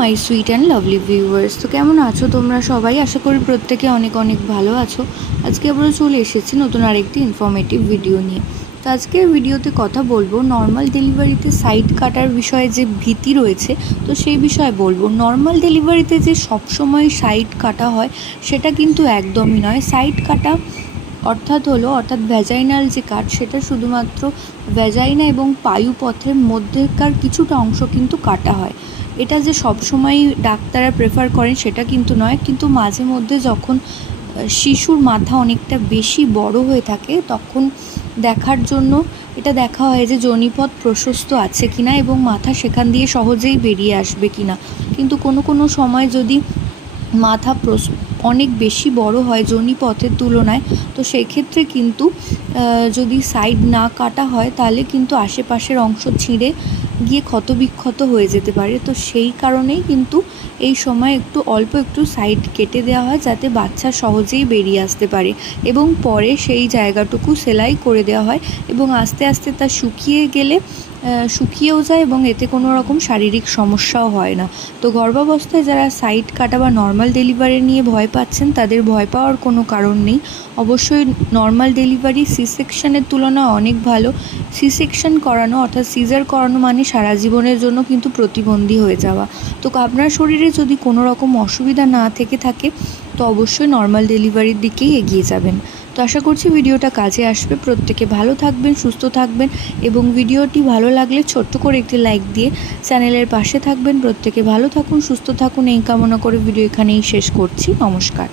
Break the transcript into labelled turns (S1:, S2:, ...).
S1: My sweet and lovely viewers তো কেমন আছো তোমরা সবাই? আশা করি প্রত্যেকে অনেক অনেক ভালো আছো। আজকে আমরা চলে এসেছি নতুন আরেকটি ইনফরমেটিভ ভিডিও নিয়ে। তো আজকের ভিডিওতে কথা বলব নর্মাল ডেলিভারিতে সাইড কাটার বিষয়ে যে ভীতি রয়েছে, তো সেই বিষয়ে বলব। নর্মাল ডেলিভারিতে যে সবসময় সাইড কাটা হয়, সেটা কিন্তু একদমই নয়। সাইড কাটা অর্থাৎ হলো, অর্থাৎ ভ্যাজাইনাল যে কাট সেটা শুধুমাত্র ভ্যাজাইনা এবং পায়ুপথের মধ্যেকার কিছুটা অংশ কিন্তু কাটা হয়। এটা যে সবসময় ডাক্তাররা প্রেফার করেন সেটা কিন্তু নয়, কিন্তু মাঝে মধ্যে যখন শিশুর মাথা অনেকটা বেশি বড় হয়ে থাকে, তখন দেখার জন্য, এটা দেখা হয় যে জনিপথ প্রশস্ত আছে কিনা এবং মাথা সেখান দিয়ে সহজেই বেরিয়ে আসবে কিনা। কিন্তু কোনো কোনো সময় যদি মাথা অনেক বেশি বড় হয় জনি পথের তুলনায়। তো সেক্ষেত্রে কিন্তু যদি সাইড না কাটা হয়, তাহলে কিন্তু আশেপাশের অংশ ছিঁড়ে গিয়ে ক্ষতবিক্ষত হয়ে যেতে পারে। তো সেই কারণেই কিন্তু এই সময় একটু অল্প একটু সাইড কেটে দেওয়া হয় যাতে বাচ্চা সহজেই বেরিয়ে আসতে পারে এবং পরে সেই জায়গাটুকু সেলাই করে দেওয়া হয় এবং আস্তে আস্তে তা শুকিয়ে গেলে শুকিয়েও যায় এবং এতে কোনো রকম শারীরিক সমস্যাও হয় না। তো গর্ভাবস্থায় যারা সাইড কাটা বা নর্মাল ডেলিভারি নিয়ে ভয় পাচ্ছেন তাদের ভয় পাওয়ার কোনো কারণ নেই। অবশ্যই নর্মাল ডেলিভারি সি সেকশনের তুলনায় অনেক ভালো। সি সেকশন করানো অর্থাৎ সিজার করানো মানে সারা জীবনের জন্য কিন্তু প্রতিবন্ধী হয়ে যাওয়া। তো আপনার শরীরে যদি কোনো রকম অসুবিধা না থেকে থাকে, তো অবশ্যই নর্মাল ডেলিভারির দিকেই এগিয়ে যাবেন। তো আশা করছি ভিডিওটা কাজে আসবে। প্রত্যেকে ভালো থাকবেন, সুস্থ থাকবেন এবং ভিডিওটি ভালো লাগলে ছোট্ট করে একটি লাইক দিয়ে চ্যানেলের পাশে থাকবেন। প্রত্যেকে ভালো থাকুন, সুস্থ থাকুন। এই কামনা করে ভিডিও এখানেই শেষ করছি। নমস্কার।